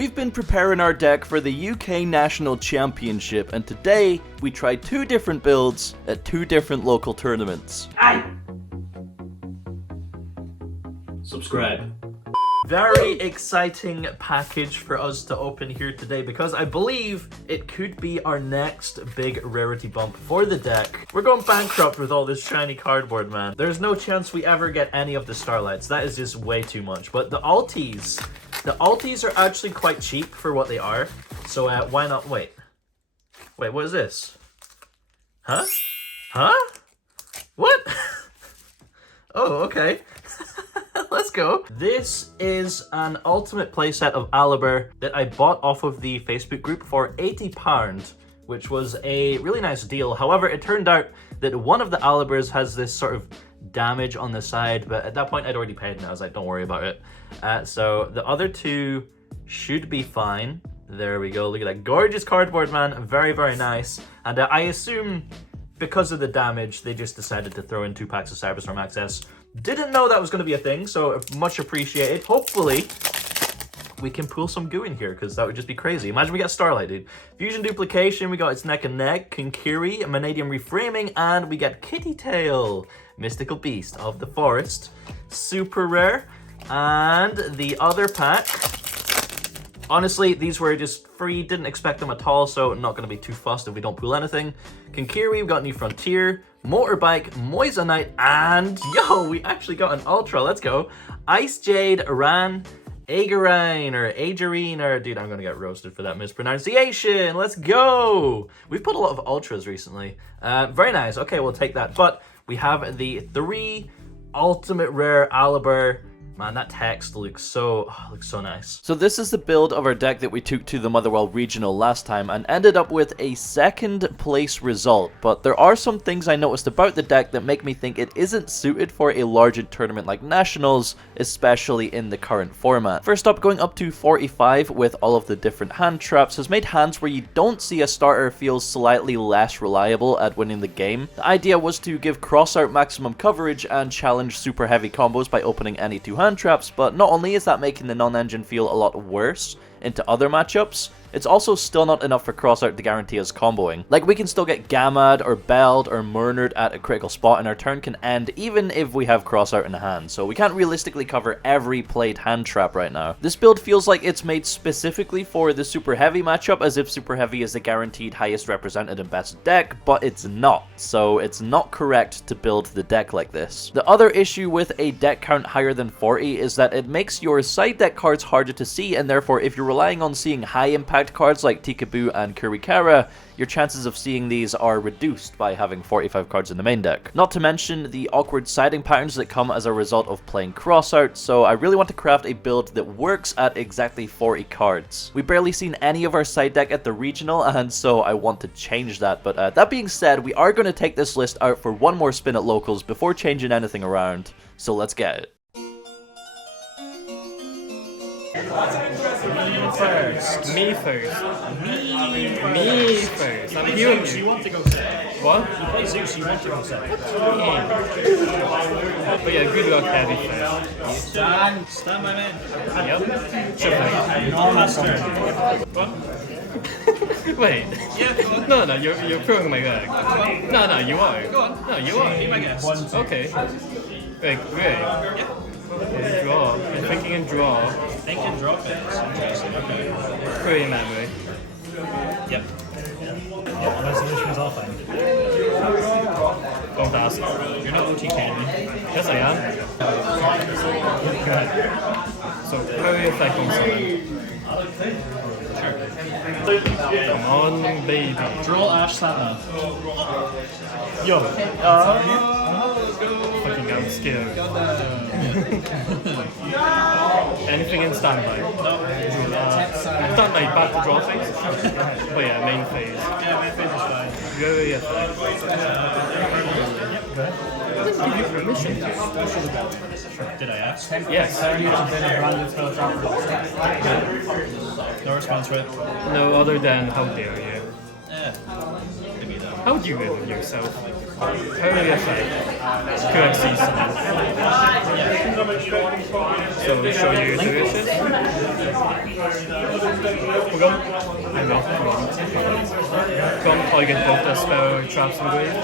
We've been preparing our deck for the UK National Championship, and today we tried 2 different builds at 2 different local tournaments. Aye. Subscribe. Very exciting package for us to open here today because I believe it could be our next big rarity bump for the deck. We're going bankrupt with all this shiny cardboard, man. There's no chance we ever get any of the Starlights. That is just way too much. But the Alties are actually quite cheap for what they are. So why not? Wait, what is this? Huh? What? Oh, okay. Let's go. This is an ultimate playset of Aliber that I bought off of the Facebook group for £80, which was a really nice deal. However, it turned out that one of the Alibers has this sort of damage on the side, but at that point I'd already paid and I was like, don't worry about it. So the other 2 should be fine. There we go. Look at that gorgeous cardboard, man. Very, very nice. And I assume because of the damage, they just decided to throw in 2 packs of Cyberstorm Access. Didn't know that was going to be a thing, so much appreciated. Hopefully, we can pull some goo in here, because that would just be crazy. Imagine we get Starlight, dude. Fusion Duplication, we got its Neck and Neck, Kinkiri, Vanadium Reframing, and we get Kitty Tail, Mystical Beast of the Forest. Super rare. And the other pack, honestly, these were just free, didn't expect them at all, so not going to be too fussed if we don't pull anything. Kinkiri, we've got New Frontier, Motorbike, Moissanite, and yo, we actually got an Ultra, let's go. Ice Jade, Aran, Agarine, or dude, I'm going to get roasted for that mispronunciation. Let's go. We've put a lot of Ultras recently. Very nice. Okay, we'll take that. But we have the 3 ultimate rare Aliber. Man, that text looks so nice. So this is the build of our deck that we took to the Motherwell Regional last time and ended up with a 2nd place result. But there are some things I noticed about the deck that make me think it isn't suited for a larger tournament like Nationals, especially in the current format. First up, going up to 45 with all of the different hand traps has made hands where you don't see a starter feel slightly less reliable at winning the game. The idea was to give Crossout maximum coverage and challenge super heavy combos by opening any 2 hand traps, but not only is that making the non-engine feel a lot worse into other matchups, it's also still not enough for Crossout to guarantee us comboing. Like, we can still get Gammad or Belled or Murnered at a critical spot and our turn can end even if we have Crossout in hand, so we can't realistically cover every played hand trap right now. This build feels like it's made specifically for the Super Heavy matchup, as if Super Heavy is the guaranteed highest represented and best deck, but it's not, so it's not correct to build the deck like this. The other issue with a deck count higher than 40 is that it makes your side deck cards harder to see, and therefore if you're relying on seeing high impact cards like Tikaboo and Kurikara, your chances of seeing these are reduced by having 45 cards in the main deck. Not to mention the awkward siding patterns that come as a result of playing Crossout, so I really want to craft a build that works at exactly 40 cards. We barely seen any of our side deck at the regional, and so I want to change that, but that being said, we are going to take this list out for one more spin at locals before changing anything around, so let's get it. Me first. I'm hearing you. You want to go second. What? You play Zeus, you want to go second. But yeah, good luck having first. Stand my man. Yep. Sure. Last turn. What? Wait. Yeah, go on. No, you're throwing my bag. No, you are. Go on. No, you are. Be my guest. Okay. Wait, great. Yeah. Okay, draw. I'm thinking and draw. Think and drop it. Interesting. Okay. Put it in that way. Yep. Resolution is all fine. Don't ask. You're not OT candy. Yes, I am. So, parry effect on summon. Come on, baby. Draw Ash Satna. Yo. Fucking outscared. Anything in standby? No. Standby, back to draw phase? Oh yeah, main phase. Yeah, main phase is fine. Very effect. I didn't give you permission to. Did I ask? Yes. No response, right? No other than how dare you. Yeah. Maybe that. How do you live with yourself? Totally effect. Correct season. So show you the wishes. I love From target both the spell traps and grave.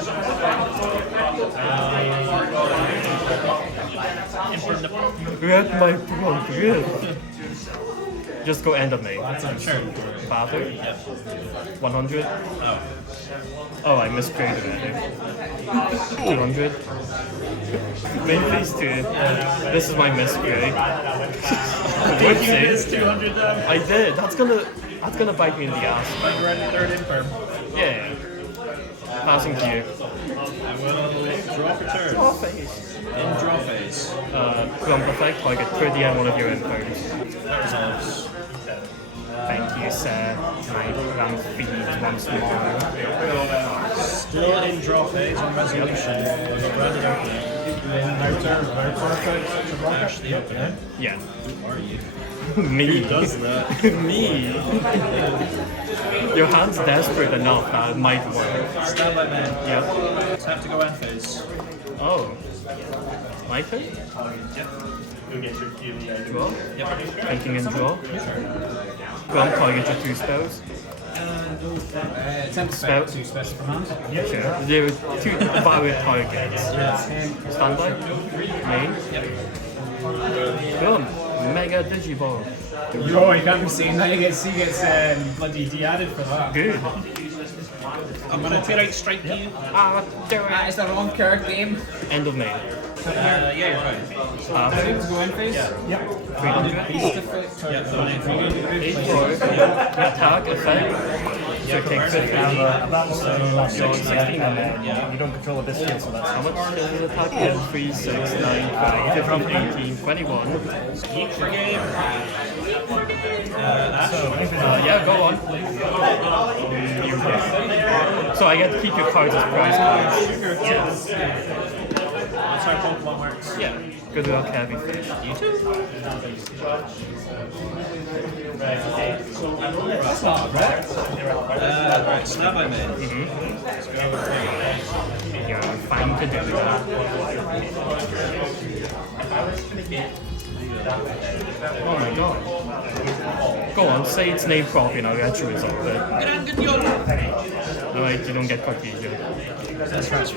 Red my prompt, red. Just go end of me. Sure. Father? 100? Oh, I misgraded it. 200? Main phase 2. This is my misgrade. Whoopsie. 200 then? I did. That's gonna bite me in the ass. You're at third infirm. Yeah. Passing to you. I will draw for turn. Draw phase. In draw phase. Grump effect, target 30 and one of your inferns. That resolves. Thank you, sir. My round feed once more. Still in draw phase on resolution. We've got branded opening. Dash the opener. Yeah. Who are you? Me. Who does that? Me. Your hand's desperate enough that it might work. Standby man. Yeah. Have to go end phase. Oh. My turn? Yep. Draw? Yep. Thinking in draw? Grump target your 2 spells. Spell 2 spells per hand. Sure. There are 2 valid targets. Standby? Main? Grump. Mega Digiball. Yo, you can't be saying that. He gets bloody de-added for that. Good. I'm gonna take out strike you. Do That is the wrong card game. End of main. Yeah, you're fine. Ready to go in phase? Yep. 300. Beast effect. Yeah, the one in front. 8-4. Attack effect. So take 50. So 16 on it. Yeah. You don't control this field, so that's How much does his attack get? 3, 6, 9, 5, 15, 18, 21. Geek for game. Yeah, go on. So I get to keep your cards as prize cards. Yes. That's how Pokemon works. Yeah. Good luck, heavy fish. You too. That's not bad. Right, snap I made. Let's go. You're fine to do that. Oh my god. Go on, say its name properly and I'll get you resolve it. Alright, you don't get Cartesia. That's right.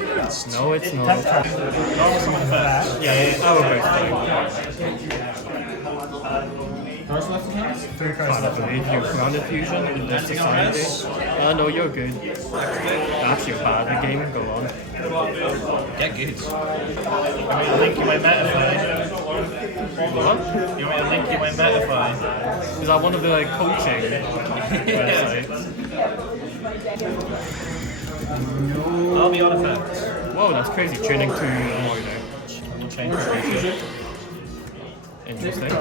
No, it's not. Normal summon effects. Yeah, our birthday. Cards left in hand? I believe you grounded fusion in the society. No, you're good. That's your bad the game, go on. Get good. I think you might metify. What? You might think you might metify. Is that one of the like coaching websites? I'll be on effect. Whoa, that's crazy. Tuning to Moider. We'll change. Interesting.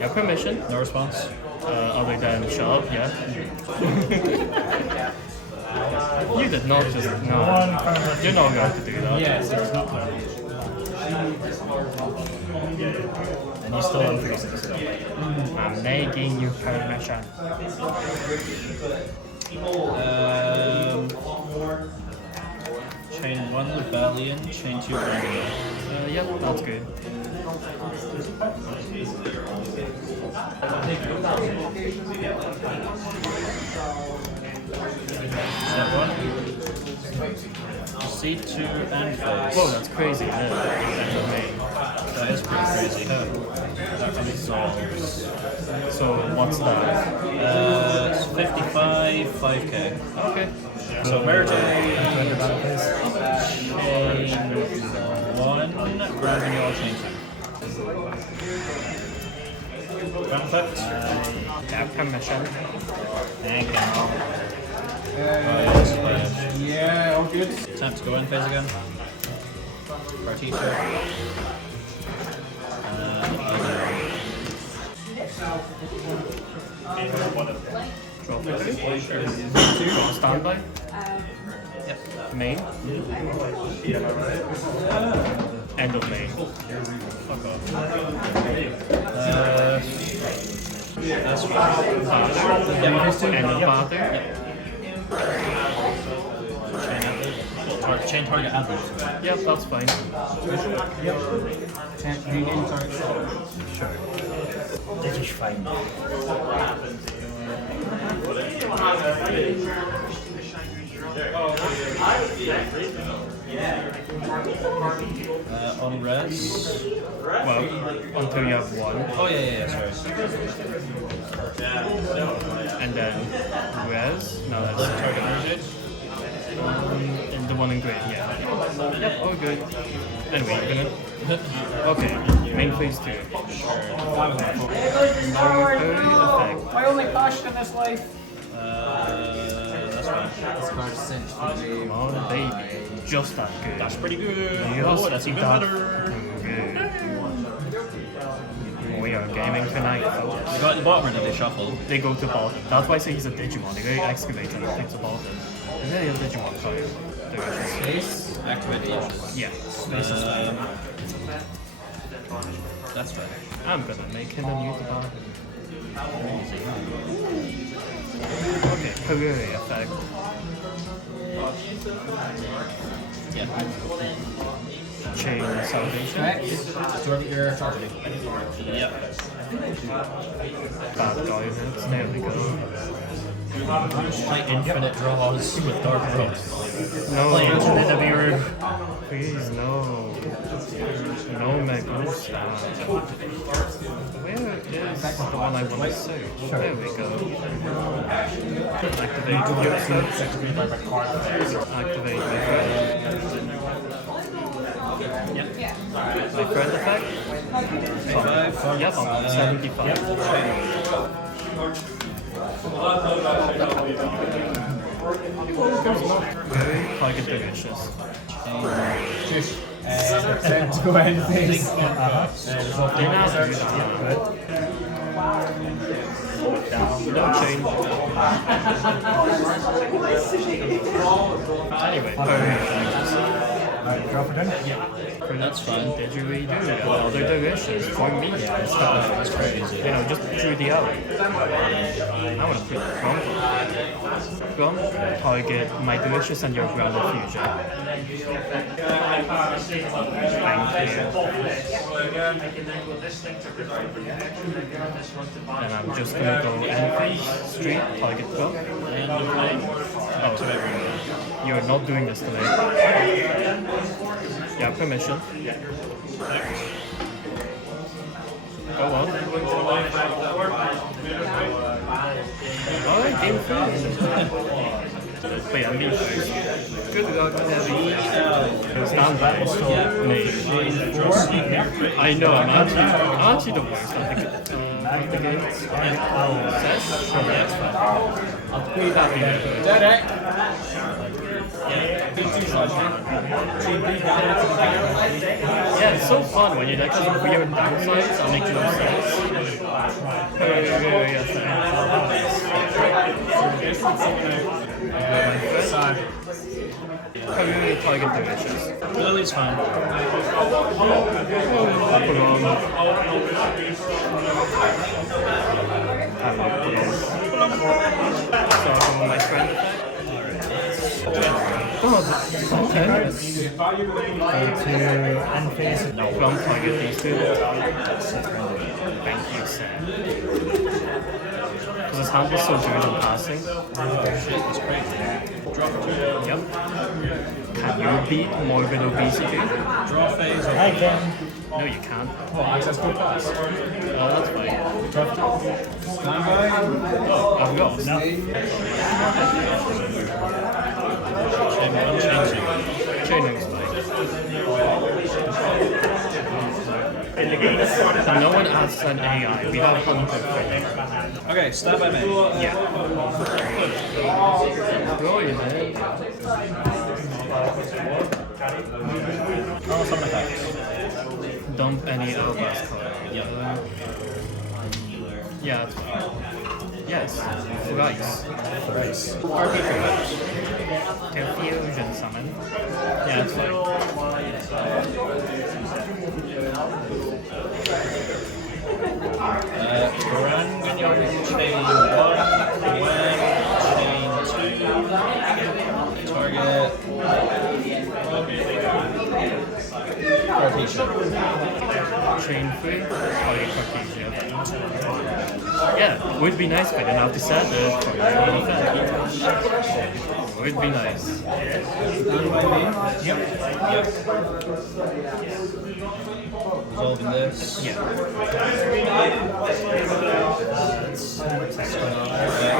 Your permission. No response. Other than shut up, yeah. You did not just no. You're not going to do that. Yes, it's not bad. And you still unfreeze it. I'm begging you permission. Chain 1 Rebellion, chain 2 Brandon. Yeah, that's good. Step 1. Proceed to end phase. Whoa, that's crazy. Yeah. That is pretty crazy. That resolves. So what's that? It's 55, 5k. Okay. So Merde, chain 1, Brandon, your chain 2. Grand effect. Have permission. Thank you. Yeah, all good. Time to go in phase again. For our t-shirt. Drop it. Draw standby. Yep. Main. End of main. Fuck off. End of father. Chain chain target and root. Yep, that's fine. Rename target. Sure. This is fine. On res. Well, until you have one. Oh yeah, sorry. And then res. No, that's Target energy. and the one in green, yeah. Yep, all good. Anyway, you're gonna. Okay, main phase 2. Effect. My only caution in this life. That's fine. This card's cinched to the Come on, baby. Just that good. That's pretty good. Just Oh, that's even that better. good. We are gaming tonight, folks. They got the bottom or did they shuffle? They go to bottom. That's why I say he's a Digimon. They go excavate and take to bottom. And then he has Digimon card. space. Activate the options. Yeah. That's right. I'm gonna make him a new Digimon. Okay, Kaguri effect. Yeah. Chain salvation. Correct. Target your target. Yep. Bad guy events. There we go. Like infinite draws with dark growth. No. Play infinite of your. Please, no. No Megusa. Where is the one I want to search? There we go. Activate Activate my friend. Yep. My friend effect? Yep, I'm 75. Target delicious. Send to end phase. They now do that. No change. Anyway, Alright, drop it in. That's fine. did you redo another delicious for me? That's crazy. You know, just through the alley. I want to put Gum, target my delicious and your grounded fusion. Thank you. And I'm just gonna go NP, street, target Gum. Oh, you're not doing this today. Yeah, permission. Go on. Alright, game 3. But yeah, me first. Good luck, Heavy. Stand back. Me. I know, I'm actually the worst at the games. Set? Sure, that's fine. That'd be good. Yeah, it's so fun when you like have weird downsides and make no sense. Community target delicious. Lily's fine. So my friend. Okay. To end phase. No. From target these two. Thank you, Sam. Because his hand was so good in passing. Shit, that's crazy. Drop it. Yep. Can you beat morbid obesity? Draw phase. I can. No, you can't. Oh, access to pass. Oh, that's fine. Standby. I've got. Chaining's fine. No one adds an AI. We have Hunter. Okay, stand by me. Yeah. Go in there. Draw some effects. Dump any Elba's card. Yep. Yeah, it's fine. Yes. Rice. RP effects. Confusion summon. Yeah, it's fine. Grand Guignol chain 1, when chain 2, target Chain free? Oh, you cookies, yeah. Yeah, would be nice, but then I have to set it for your own effect. Would be nice. Yep. Resolving this. Yeah.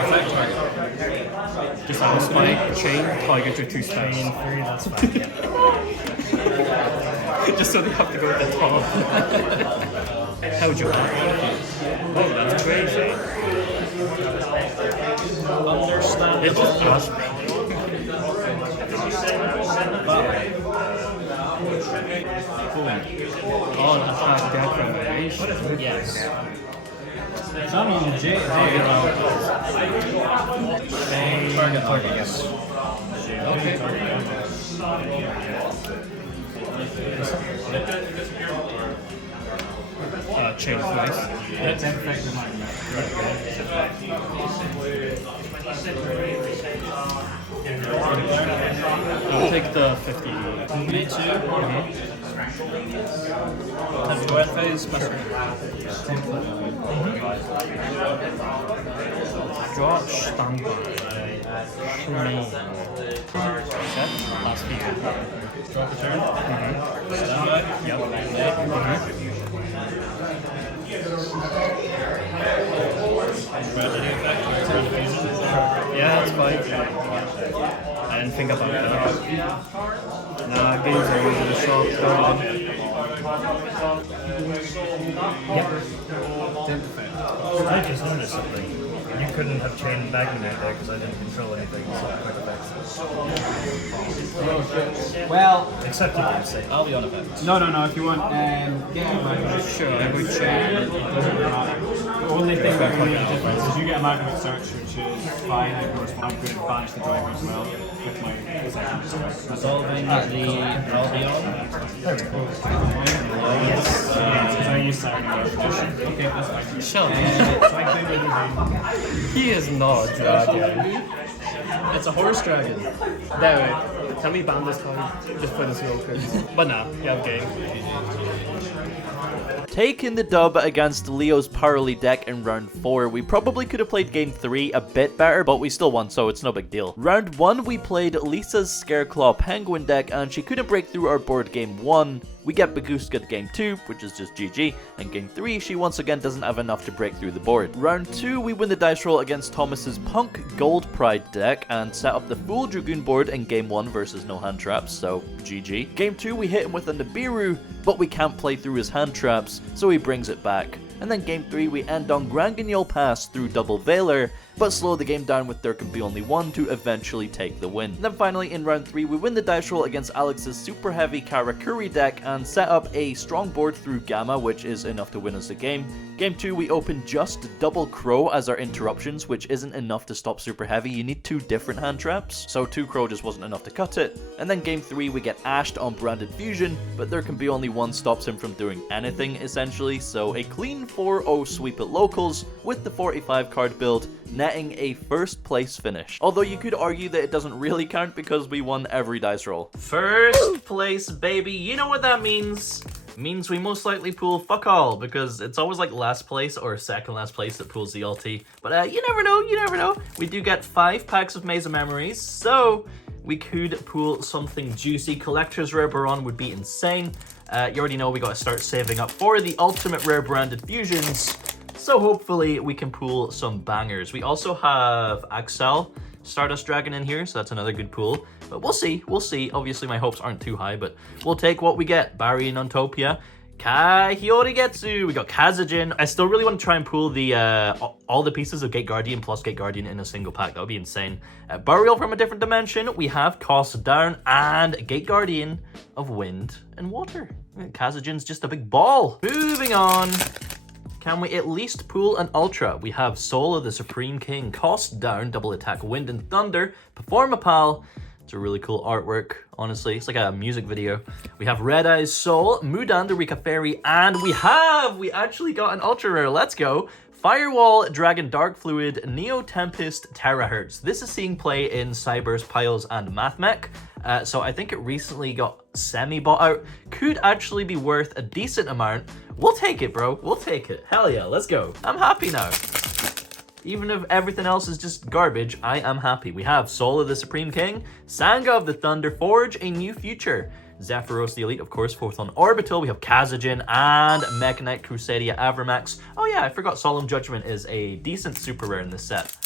Effect target. Just have a spike, chain, target your 2 spikes. Chain 3, that's fine. Yeah. Just so they have to go at the top. How would you want? Oh, that's crazy. Understandable. It's just us. On attack declaration. Yes. So I mean, Target, yes. Okay. Chain twice. That's effective. I'll take the 50. Me too. Time to go end phase. Draw standby. Main. Set. Last few. Draw the turn. Standby. Yep. Yeah, that's fine. I didn't think about that. Nah, game's over the shop. Yep. I just noticed something. You couldn't have chained Magnate there because I didn't control anything, so quick effects. Well, Except you can say. I'll be on effect. no. If you want, yeah, Magnet. Sure, I would chain. It doesn't really matter. The only thing that can make a difference is you get a Magnet search, which is fine. I'm going to banish the driver as well with my second search. Resolving the Albion. Yes. Because I use Saturday position. Okay, that's fine. Shut up. So I think we're doing. He is not a dragon. It's a horse dragon. There, can we ban this card? Just for the smokers. But nah, you have game. Taking the dub against Leo's Powerly deck in round 4, we probably could have played game 3 a bit better, but we still won, so it's no big deal. Round 1, we played Lisa's Scareclaw Penguin deck, and she couldn't break through our board game 1. We get Baguska game 2, which is just GG, and game 3, she once again doesn't have enough to break through the board. Round 2, we win the dice roll against Thomas's Punk Gold Pride deck, and set up the full Dragoon board in game 1 versus no hand traps, so GG. Game 2, we hit him with a Nibiru, but we can't play through his hand traps, so he brings it back. And then game 3, we end on Grand Guignol Pass through Double Veiler, but slow the game down with There Can Be Only One to eventually take the win. And then finally, in round 3, we win the dice roll against Alex's super heavy Karakuri deck and set up a strong board through Gamma, which is enough to win us the game. Game 2, we open just Double Crow as our interruptions, which isn't enough to stop super heavy. You need 2 different hand traps, so 2 Crow just wasn't enough to cut it. And then game 3, we get ashed on Branded Fusion, but There Can Be Only One stops him from doing anything, essentially, so a clean 4-0 sweep at locals with the 45 card build, netting a first place finish. Although you could argue that it doesn't really count because we won every dice roll. First place, baby. You know what that means? Means we most likely pool fuck all, because it's always like last place or second last place that pools the LT. But you never know. We do get 5 packs of Maze of Memories, so we could pool something juicy. Collector's Rare Baron would be insane. You already know we gotta start saving up for the ultimate rare branded fusions. So hopefully we can pool some bangers. We also have Axel, Stardust Dragon in here, so that's another good pool. But we'll see. Obviously my hopes aren't too high, but we'll take what we get. Barry and Untopia. Hiyorigetsu. We got Kazajin. I still really want to try and pool the all the pieces of Gate Guardian plus Gate Guardian in a single pack. That would be insane. Burial from a Different Dimension. We have Cost Down and Gate Guardian of Wind and Water. Kazajin's just a big ball. Moving on. Can we at least pool an Ultra? We have Soul of the Supreme King, Cost Down, Double Attack, Wind and Thunder, Perform a Pal. It's a really cool artwork, honestly. It's like a music video. We have Red Eyes Soul, Mudan, the Rika Fairy, and we actually got an Ultra Rare. Let's go. Firewall, Dragon Dark Fluid, Neo Tempest, Terahertz. This is seeing play in Cybers, Piles, and MathMech. So I think it recently got semi-bought out. Could actually be worth a decent amount. We'll take it, bro. We'll take it. Hell yeah, let's go. I'm happy now. Even if everything else is just garbage, I am happy. We have Soul of the Supreme King, Sanga of the Thunder Forge, A New Future, Zephyros the Elite, of course, fourth on Orbital. We have Kazajin and Mech Knight Crusadia Avramax. Oh yeah, I forgot Solemn Judgment is a decent super rare in this set.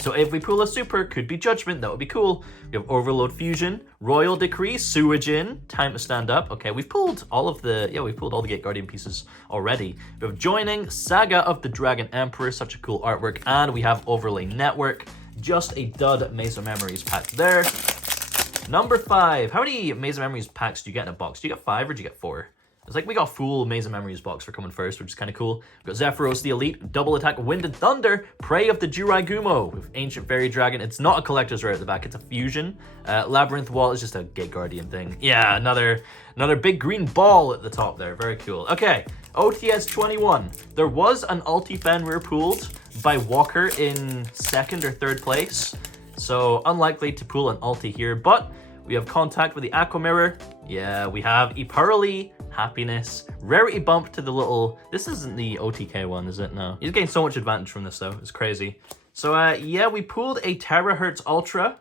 So if we pull a super, could be Judgment, that would be cool. We have Overload Fusion, Royal Decree, Suijin, Time to Stand Up. Okay, we've pulled all of the, we've pulled all the Gate Guardian pieces already. We have Joining, Saga of the Dragon Emperor, such a cool artwork, and we have Overlay Network. Just a dud Maze of Memories pack there. Number 5. How many Maze of Memories packs do you get in a box? Do you get 5 or do you get 4? It's like we got a full Maze of Memories box for coming first, which is kind of cool. We've got Zephyros the Elite, Double Attack, Wind and Thunder, Prey of the Jurai Gumo, with Ancient Fairy Dragon. It's not a collector's rare at the back, it's a fusion. Labyrinth Wall is just a Gate Guardian thing. Yeah, another big green ball at the top there. Very cool. Okay, OTS 21. There was an Ulti Fenrir pooled by Walker in 2nd or 3rd place. So unlikely to pull an Ulti here, but we have Contact with the Aqua Mirror. Yeah, we have Epearly, Happiness, Rarity Bump to the little... This isn't the OTK one, is it? No. He's getting so much advantage from this, though. It's crazy. So, yeah, we pulled a Terahertz Ultra.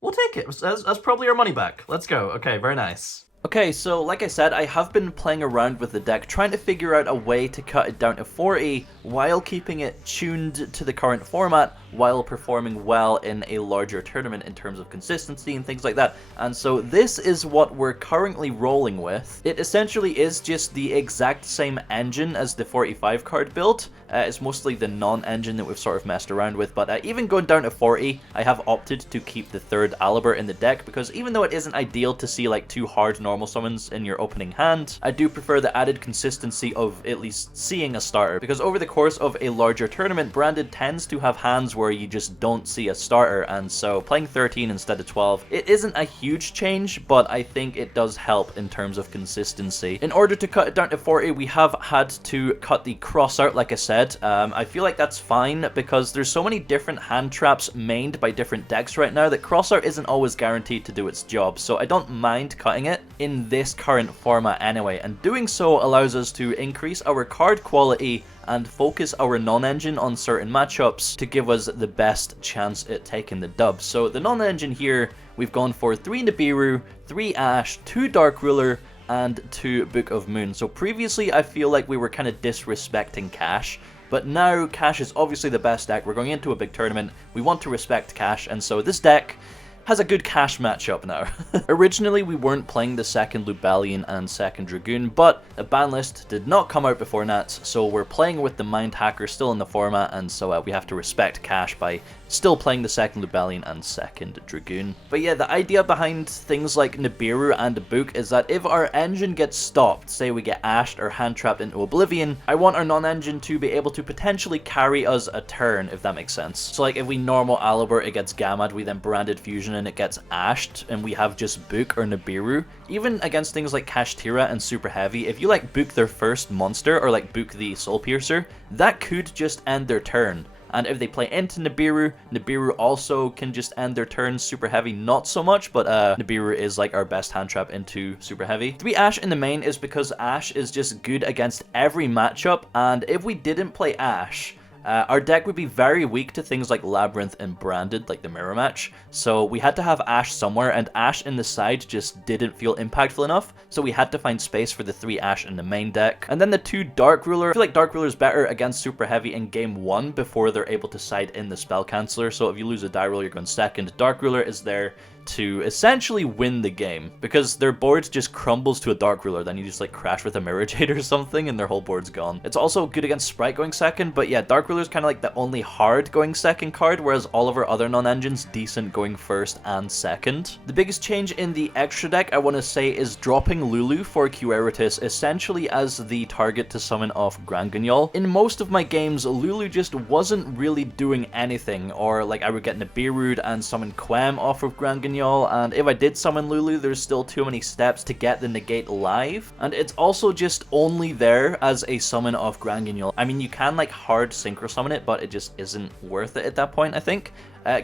We'll take it. That's probably our money back. Let's go. Okay, very nice. Okay, so like I said, I have been playing around with the deck, trying to figure out a way to cut it down to 40 while keeping it tuned to the current format, while performing well in a larger tournament in terms of consistency and things like that. And so this is what we're currently rolling with. It essentially is just the exact same engine as the 45 card build. It's mostly the non-engine that we've sort of messed around with, but even going down to 40, I have opted to keep the 3rd Aliber in the deck, because even though it isn't ideal to see like 2 hard normal summons in your opening hand, I do prefer the added consistency of at least seeing a starter, because over the course of a larger tournament, Branded tends to have hands where you just don't see a starter, and so playing 13 instead of 12, it isn't a huge change, but I think it does help in terms of consistency. In order to cut it down to 40, we have had to cut the cross out, like I said. I feel like that's fine, because there's so many different hand traps mained by different decks right now that cross out isn't always guaranteed to do its job, so I don't mind cutting it in this current format anyway, and doing so allows us to increase our card quality and focus our non-engine on certain matchups to give us the best chance at taking the dub. So the non-engine here, we've gone for 3 Nibiru, 3 Ash, 2 Dark Ruler, and 2 Book of Moon. So previously I feel like we were kind of disrespecting Cash, but now Cash is obviously the best deck. We're going into a big tournament, we want to respect Cash, and so this deck has a good Cash matchup now. Originally, we weren't playing the 2nd Lubellion and 2nd Dragoon, but the ban list did not come out before Nats, so we're playing with the Mind Hacker still in the format, and so we have to respect Cash by still playing the 2nd Lubellion and 2nd Dragoon. But yeah, the idea behind things like Nibiru and Book is that if our engine gets stopped, say we get ashed or hand trapped into Oblivion, I want our non-engine to be able to potentially carry us a turn, if that makes sense. So like if we normal Aliber, it gets Gammad, we then Branded Fusion and it gets ashed, and we have just Book or Nibiru. Even against things like Kashtira and Super Heavy, if you like Book their first monster, or like Book the Soul Piercer, that could just end their turn. And if they play into Nibiru, Nibiru also can just end their turn. Super Heavy not so much, but Nibiru is like our best hand trap into Super Heavy. 3 Ash in the main is because Ash is just good against every matchup, and if we didn't play Ash, our deck would be very weak to things like Labyrinth and Branded, like the mirror match. So we had to have Ash somewhere, and Ash in the side just didn't feel impactful enough. So we had to find space for the 3 Ash in the main deck. And then the 2 Dark Ruler. I feel like Dark Ruler is better against Super Heavy in game 1 before they're able to side in the Spell Canceller. So if you lose a die roll, you're going second. Dark Ruler is there to essentially win the game, because their board just crumbles to a Dark Ruler, then you just like crash with a Mirror Jade or something and their whole board's gone. It's also good against Sprite going second, but yeah, Dark Ruler is kind of like the only hard going second card, whereas all of our other non-engines decent going first and second. The biggest change in the extra deck I want to say is dropping Lulu for Queritus essentially as the target to summon off Grand Guignol. In most of my games, Lulu just wasn't really doing anything, or like I would get Nibiru'd and summon Quem off of Grand Guignol, Dragonjol, and if I did summon Lulu, there's still too many steps to get the negate live, and it's also just only there as a summon of Dragonjol. I mean, you can like hard synchro summon it, but it just isn't worth it at that point, I think.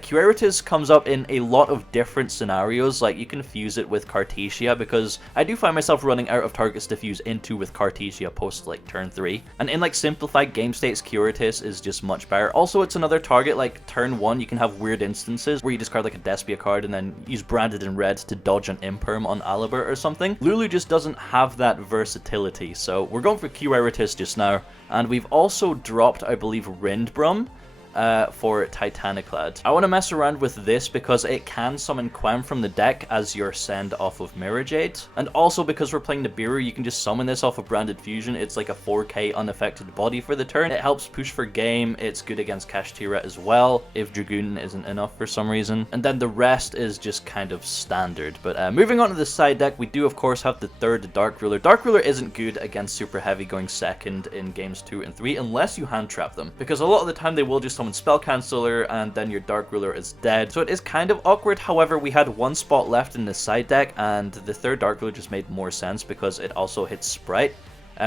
Quiritus comes up in a lot of different scenarios, like you can fuse it with Cartesia, because I do find myself running out of targets to fuse into with Cartesia post like turn 3. And in like simplified game states, Quiritus is just much better. Also, it's another target, like turn 1, you can have weird instances where you discard like a Despia card and then use Branded in Red to dodge an Imperm on Alibur or something. Lulu just doesn't have that versatility, so we're going for Quiritus just now. And we've also dropped, I believe, Rindbrum for Titaniclad. I want to mess around with this because it can summon Quam from the deck as your send off of Mirror Jade. And also because we're playing Nibiru, you can just summon this off of Branded Fusion. It's like a 4k unaffected body for the turn. It helps push for game. It's good against Kashtira as well, if Dragoon isn't enough for some reason. And then the rest is just kind of standard. But moving on to the side deck, we do of course have the third Dark Ruler. Dark Ruler isn't good against Super Heavy going second in games 2 and 3 unless you hand trap them, because a lot of the time they will just summon Spell Canceller and then your Dark Ruler is dead. So it is kind of awkward. However, we had one spot left in the side deck and the third Dark Ruler just made more sense because it also hits Sprite.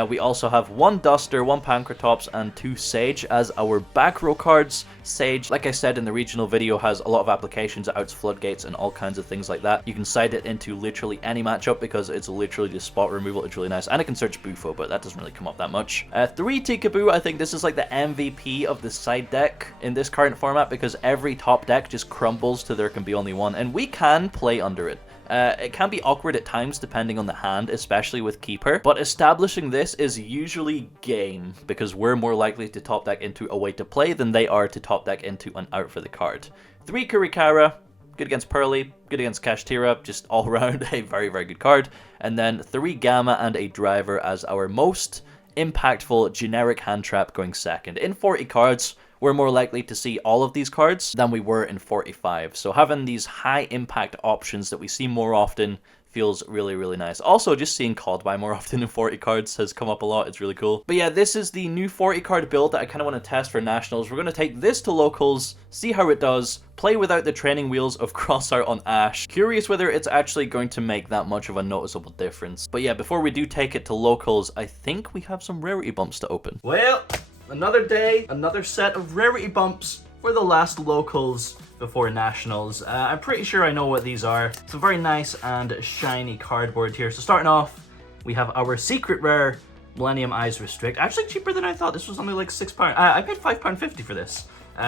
We also have one Duster, one Pancratops, and two Sage as our back row cards. Sage, like I said in the regional video, has a lot of applications, outs Floodgates, and all kinds of things like that. You can side it into literally any matchup because it's literally just spot removal. It's really nice. And it can search Bufo, but that doesn't really come up that much. 3 Tikaboo, I think this is like the MVP of the side deck in this current format because every top deck just crumbles to there can be only one, and we can play under it. It can be awkward at times depending on the hand, especially with Keeper, but establishing this is usually game because we're more likely to top deck into a way to play than they are to top deck into an out for the card. 3 Kurikara, good against Pearly, good against Kashtira, just all around a very, very good card. And then 3 Gamma and a Driver as our most impactful generic hand trap going second. In 40 cards, we're more likely to see all of these cards than we were in 45. So having these high impact options that we see more often feels really, really nice. Also, just seeing Called By more often in 40 cards has come up a lot. It's really cool. But yeah, this is the new 40 card build that I kind of want to test for Nationals. We're going to take this to Locals, see how it does, play without the training wheels of Crossart on Ash. Curious whether it's actually going to make that much of a noticeable difference. But yeah, before we do take it to Locals, I think we have some rarity bumps to open. Well, another day, another set of rarity bumps for the last Locals before Nationals. I'm pretty sure I know what these are. It's a very nice and shiny cardboard here. So starting off, we have our secret rare Millennium Eyes Restrict. Actually cheaper than I thought. This was only like £6. I paid £5.50 for this.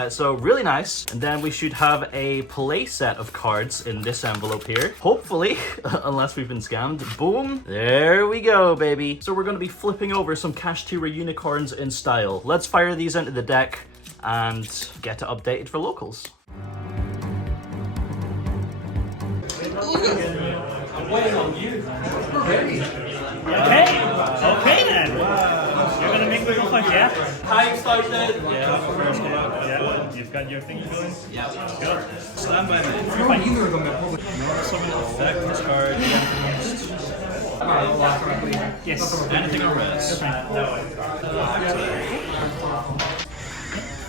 So really nice. And then we should have a play set of cards in this envelope here. Hopefully, unless we've been scammed. Boom. There we go, baby. So we're going to be flipping over some Kashtira unicorns in style. Let's fire these into the deck and get it updated for Locals. I'm waiting on you. Okay, then. You're gonna make me look like, yeah? Time started. Yeah, you've got your thing going? Yeah. Good. Stand by me. Summon effect this card. Yes. Anything on res. Okay.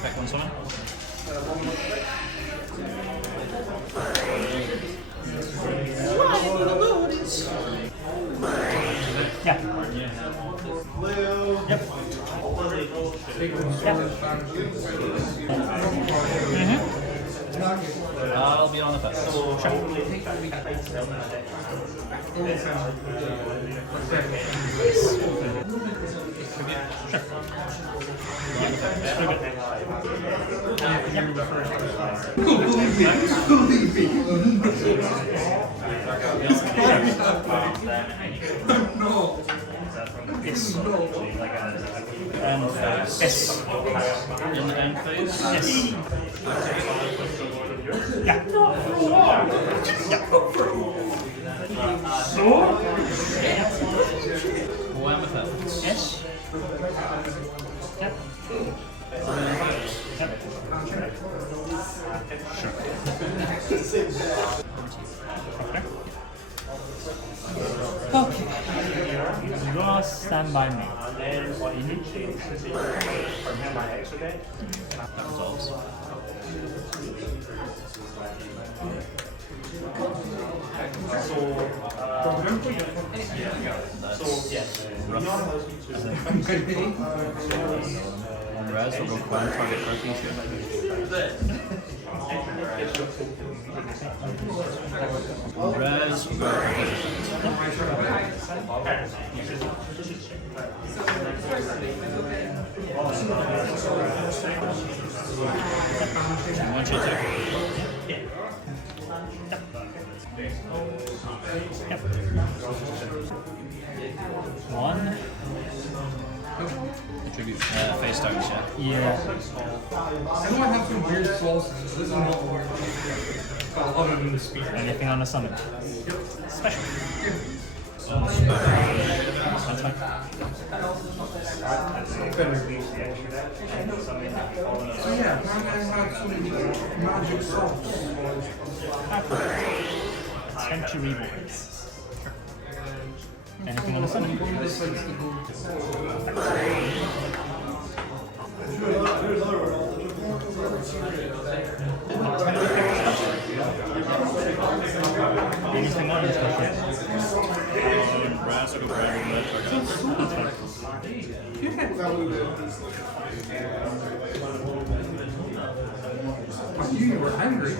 Back one summon. Yeah. Yep. I'll be on the fence. Yes. End phase. Yes. In the end phase. Yes. Yeah. Wham effects. Yes. Yep. Yep. Sure. Okay. You gonna stand by me. That resolves. rough. On res, we'll go coin, target for a feature. On res, we'll go for one shit there. Yep. One. Attribute face stars, yeah. Yeah. I know I have some weird sauces, so this is not weird. Other than the spear. Anything on the summon? Special. That's fine. So yeah, now I have some magic sauce. Attempt to reborn. Anything on the summon? Decides to go. Anything on the special? Brass, I'll go grab red target. I knew you were angry. You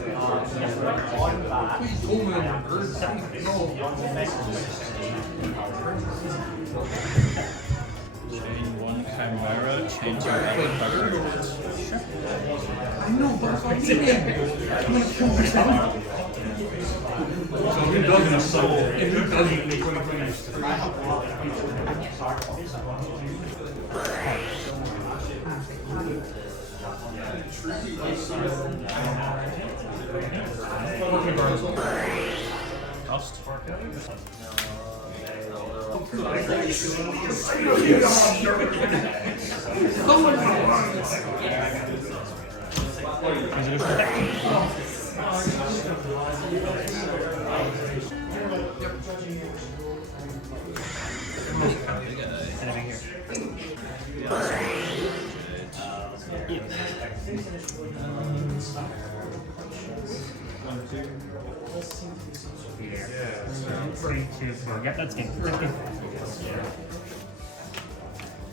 told me that you heard Chain 1 Chimera, chain 2 Epic target. I know, but it's not me. I'm gonna kill myself. So who doesn't soul? If who doesn't, they're going to finish. Cost. Anything here? Three, two, four. Yep, that's game. That's game.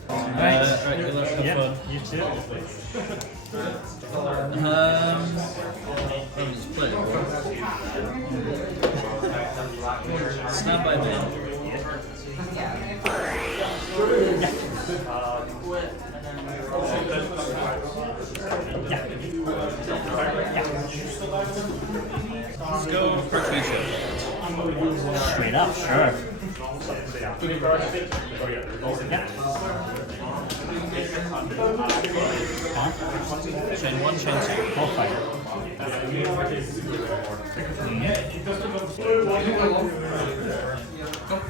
Regular, have Yep, fun. you too. Just play it. Snap by me. Let's go Perpetuation. Straight up, sure. Yeah. Chain 1, chain 2. Both fire.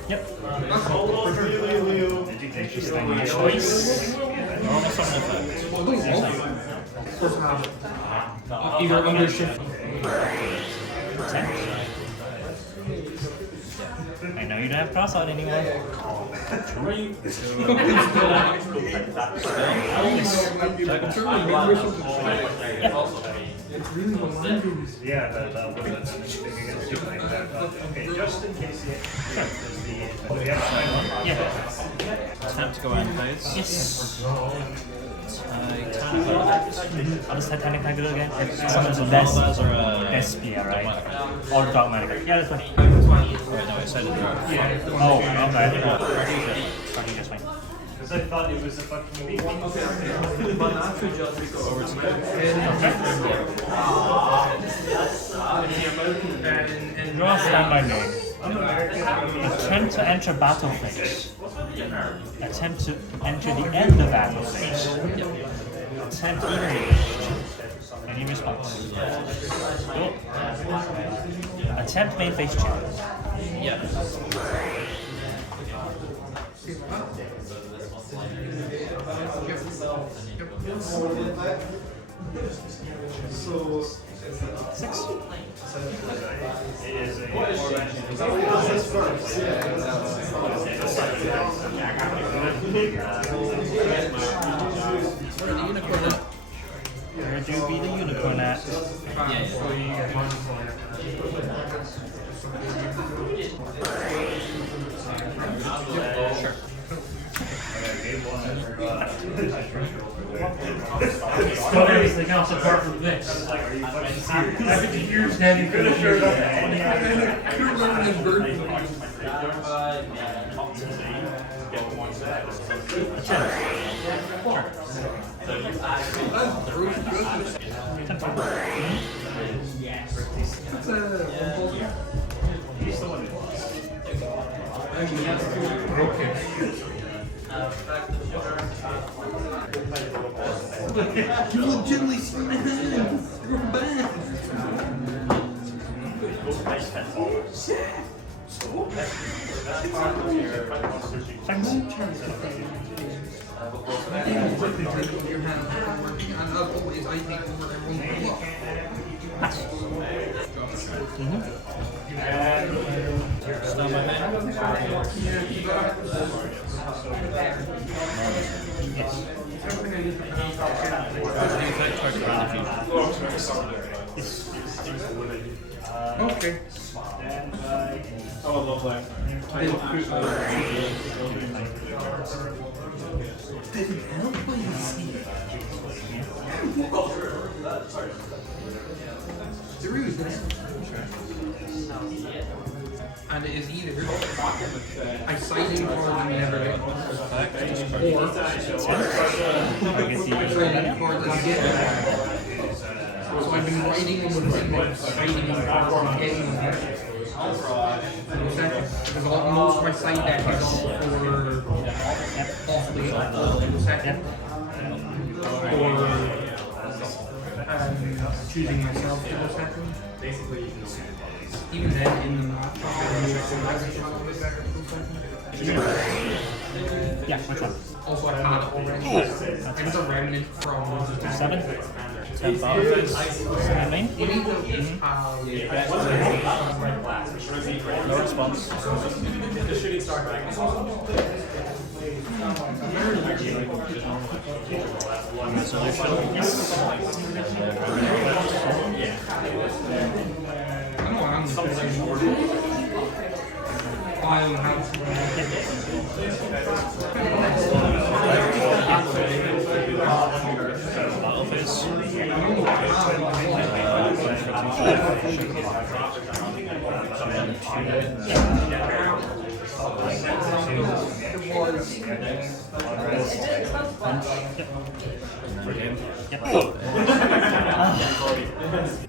Yep. Interesting choice. Normal summon effect. Either under shift. 10. I know you don't have cross out anymore. Yeah, that wasn't anything against you like that. But okay, just in case you Yeah. Attempt to go end phase. Yes. I'll just Titanic Tiger again. Someone's the best. Or SPR, right? Or Dogmatic. Yeah, that's fine. wait, no, I said it wrong. Oh, okay. Fucking just fine. because I thought it was a fucking big Over to Draw a standby name. Attempt to enter battle phase. Attempt to enter the end of battle phase. Attempt evenly. Any response? Cool. Attempt main phase check. yeah. Six. Where do be the unicorn at? Sure. Got everything else apart from this. I've been years now you could have showed up. You legitimately see my hands. You're bad. Okay. And it is either I sight in cards and never get or I sight in cards and get them. So I've been writing them with sighting in cards and getting them. Because most of my side deck is all for off the second. Or choosing myself to go second. Even then, in the match, Yeah, which one? also I had it already. I was a remnant from 7? 10 battlefields. 7 main? You need No response.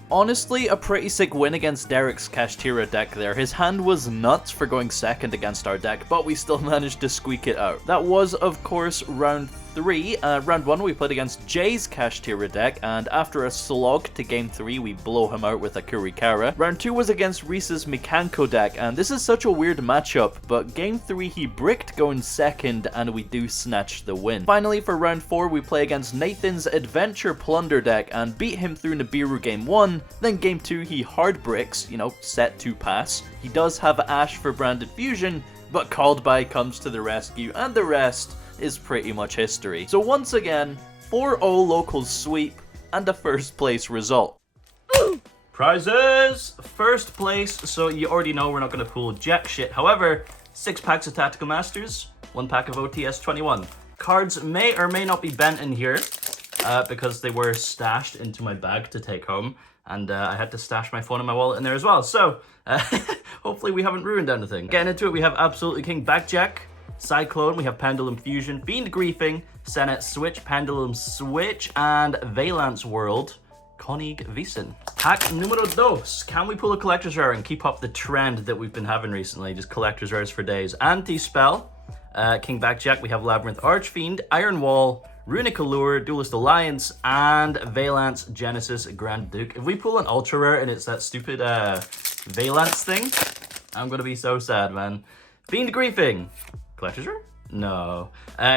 Honestly, a pretty sick win against Derek's Kashtira deck there. His hand was nuts for going second against our deck, but we still managed to squeak it out. That was, of course, round 3. Round 1 we played against Jay's Kashtira deck, and after a slog to game 3 we blow him out with a Kurikara. Round 2 was against Reese's Mikanko deck, and this is such a weird matchup, but game 3 he bricked going second and we do snatch the win. Finally, for round 4 we play against Nathan's Adventure Plunder deck and beat him through Nibiru game 1. Then game 2 he hard bricks, you know, set to pass. He does have Ash for Branded Fusion, but Called By comes to the rescue, and the rest is pretty much history. So once again, 4-0 locals sweep and a first place result. Prizes! First place, so you already know we're not going to pull jack shit. However, 6 packs of Tactical Masters, 1 pack of OTS 21. Cards may or may not be bent in here, because they were stashed into my bag to take home, and I had to stash my phone and my wallet in there as well. So, hopefully we haven't ruined anything. Getting into it, we have Absolutely King Backjack, Cyclone, we have Pendulum Fusion, Fiend Griefing, Senet Switch, Pendulum Switch, and Valence World, Konig Wiesen. Pack numero dos. Can we pull a Collector's Rare and keep up the trend that we've been having recently? Just Collector's Rares for days. Anti-Spell, King Backjack, we have Labyrinth Archfiend, Iron Wall, Runic Allure, Duelist Alliance, and Valence Genesis Grand Duke. If we pull an Ultra Rare and it's that stupid Valence thing, I'm gonna be so sad, man. Fiend Griefing. Collector's Rare? No.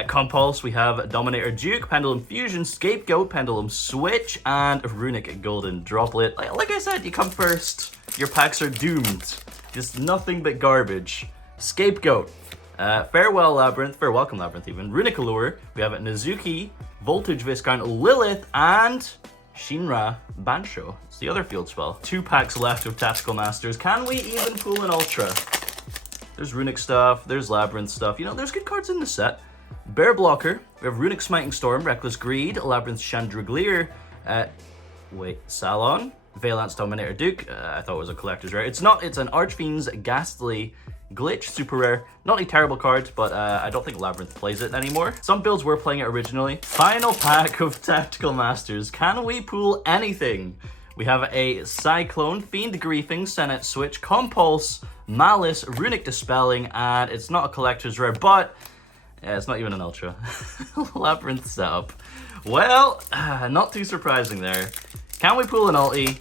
Compulse, we have Dominator Duke, Pendulum Fusion, Scapegoat, Pendulum Switch, and Runic Golden Droplet. Like I said, you come first, your packs are doomed. Just nothing but garbage. Scapegoat. Farewell Welcome Labyrinth even, Runic Allure, we have Nazuki, Voltage Viscount, Lilith, and Shinra Bansho. It's the other field spell. 2 packs left of Tactical Masters. Can we even pull an Ultra? There's Runic stuff, there's Labyrinth stuff, you know, there's good cards in the set. Bear Blocker, we have Runic Smiting Storm, Reckless Greed, Labyrinth Chandelier, Salon, Valance Dominator Duke, I thought it was a collector's rare. It's not, it's an Archfiend's Ghastly Glitch, super rare. Not a terrible card, but I don't think Labyrinth plays it anymore. Some builds were playing it originally. Final pack of Tactical Masters. Can we pull anything? We have a Cyclone, Fiend Griefing, Senate Switch, Compulse, Malice, Runic Dispelling, and it's not a collector's rare, but yeah, it's not even an ultra. Labyrinth setup. Well, not too surprising there. Can we pull an ulti?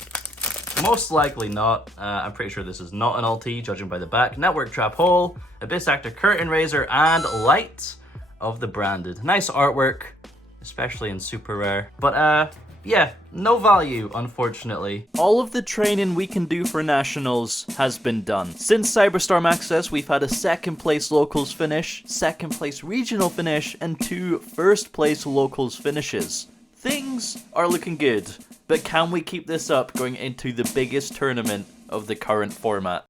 Most likely not. I'm pretty sure this is not an ulti, judging by the back. Network Trap Hole, Abyss Actor Curtain Raiser, and Light of the Branded. Nice artwork, especially in super rare. But yeah, no value, unfortunately. All of the training we can do for Nationals has been done. Since Cyberstorm Access, we've had a 2nd place Locals finish, 2nd place Regional finish, and 2 1st place Locals finishes. Things are looking good, but can we keep this up going into the biggest tournament of the current format?